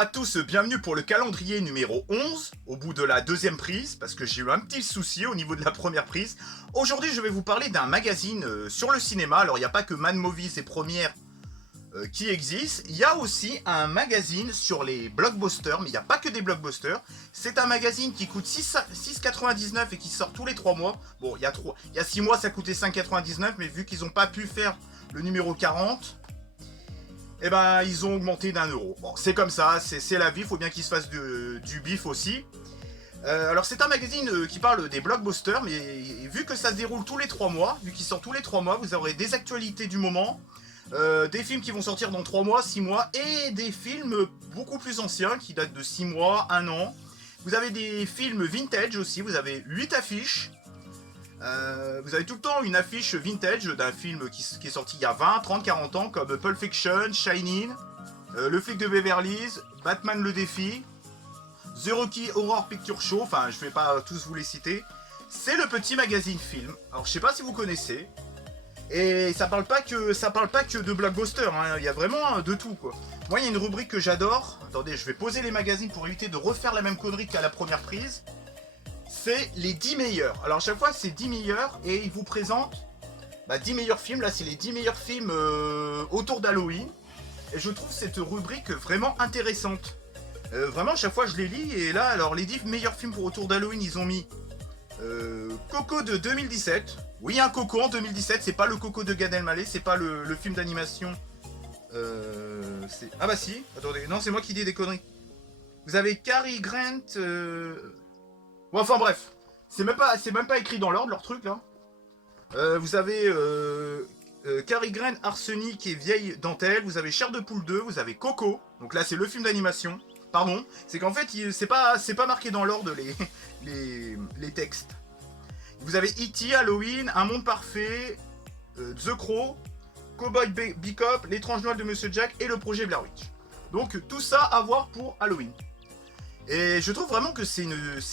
à tous, bienvenue pour le calendrier numéro 11, au bout de la deuxième prise, parce que j'ai eu un petit souci au niveau de la première prise. Aujourd'hui, je vais vous parler d'un magazine sur le cinéma. Alors, il n'y a pas que Mad Movies et Première qui existent. Il y a aussi un magazine sur les blockbusters, mais il n'y a pas que des blockbusters. C'est un magazine qui coûte 6,99 et qui sort tous les 3 mois. Bon, il y a 6 mois, ça coûtait 5,99, mais vu qu'ils n'ont pas pu faire le numéro 40... eh ben, ils ont augmenté d'1 euro. Bon, c'est comme ça, c'est la vie, il faut bien qu'ils se fassent du bif aussi. Alors, c'est un magazine qui parle des blockbusters, mais vu que ça se déroule tous les 3 mois, vu qu'il sort tous les 3 mois, vous aurez des actualités du moment, des films qui vont sortir dans 3 mois, 6 mois, et des films beaucoup plus anciens, qui datent de 6 mois, 1 an. Vous avez des films vintage aussi, vous avez 8 affiches. Vous avez tout le temps une affiche vintage d'un film qui est sorti il y a 20, 30, 40 ans, comme Pulp Fiction, Shining, Le flic de Beverly Hills, Batman le défi, The Rocky Horror Picture Show, enfin je vais pas tous vous les citer. C'est le petit magazine film. Alors je sais pas si vous connaissez, et ça parle pas que de blockbuster, hein. Il y a vraiment de tout quoi. Moi il y a une rubrique que j'adore, attendez je vais poser les magazines pour éviter de refaire la même connerie qu'à la première prise. C'est les 10 meilleurs. Alors à chaque fois c'est 10 meilleurs et ils vous présentent 10 meilleurs films. Là c'est les 10 meilleurs films autour d'Halloween. Et je trouve cette rubrique vraiment intéressante. Vraiment à chaque fois je les lis. Et là alors les 10 meilleurs films pour autour d'Halloween, ils ont mis Coco de 2017. Oui, un Coco en 2017, c'est pas le Coco de Gad Elmaleh, c'est pas le film d'animation. Ah bah si, attendez, non c'est moi qui dis des conneries. Vous avez Cary Grant... Bon, enfin bref, c'est même pas écrit dans l'ordre leur truc là. Vous avez Cary Grant, Arsenic et Vieille Dentelle. Vous avez Chair de Poule 2, vous avez Coco. Donc là c'est le film d'animation. Pardon, c'est qu'en fait c'est pas marqué dans l'ordre les textes. Vous avez E.T., Halloween, Un Monde Parfait, The Crow, Cowboy Bebop, L'étrange Noël de Monsieur Jack et le projet Blair Witch. Donc tout ça à voir pour Halloween. Et je trouve vraiment que c'est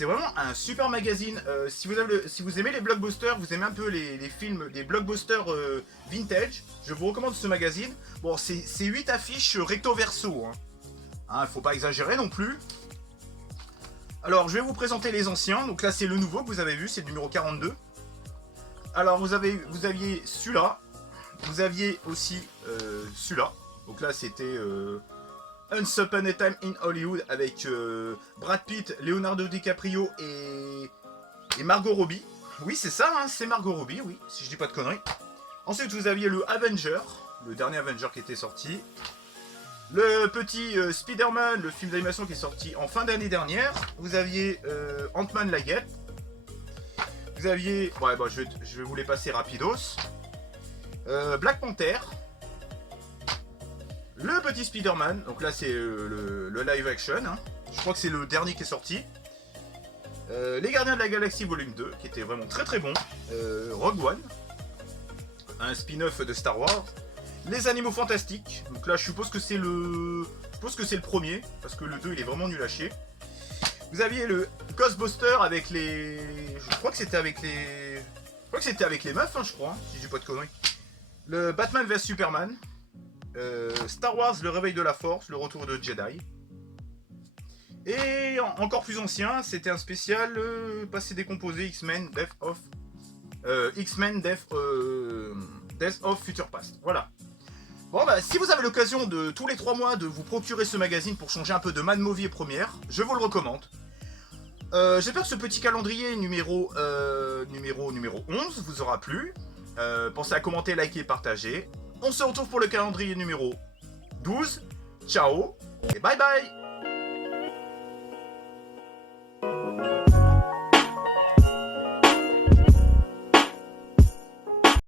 vraiment un super magazine. Si vous aimez les blockbusters, vous aimez un peu les films, les blockbusters vintage, je vous recommande ce magazine. Bon, c'est 8 affiches recto verso, hein. Faut pas exagérer non plus. Alors, je vais vous présenter les anciens. Donc là, c'est le nouveau que vous avez vu, c'est le numéro 42. Alors, vous aviez celui-là. Vous aviez aussi celui-là. Donc là, c'était... Once Upon a Time in Hollywood avec Brad Pitt, Leonardo DiCaprio et Margot Robbie. Oui, c'est ça, hein, c'est Margot Robbie, oui, si je dis pas de conneries. Ensuite, vous aviez le Avenger, le dernier Avenger qui était sorti. Le petit Spider-Man, le film d'animation qui est sorti en fin d'année dernière. Vous aviez Ant-Man la guêpe. Vous aviez... Ouais, bah, je vais vous les passer rapidos. Black Panther. Le petit Spider-Man, donc là c'est le live action, hein. Je crois que c'est le dernier qui est sorti. Les Gardiens de la Galaxie volume 2, qui était vraiment très très bon. Rogue One, un spin-off de Star Wars. Les Animaux Fantastiques, donc là je suppose que c'est le premier, parce que le 2 il est vraiment nul à chier. Vous aviez le Ghostbuster avec les... Je crois que c'était avec les meufs, hein, je crois, hein, si je dis pas de conneries. Le Batman vs Superman. Star Wars, le réveil de la force, le retour de Jedi. Et encore plus ancien, c'était un spécial passé décomposé X-Men Death of Future Past. Voilà. Bon bah si vous avez l'occasion de tous les 3 mois de vous procurer ce magazine pour changer un peu de Mad Movie et Première, je vous le recommande. J'espère que ce petit calendrier numéro 11 vous aura plu. Pensez à commenter, liker et partager. On se retrouve pour le calendrier numéro 12. Ciao et bye bye.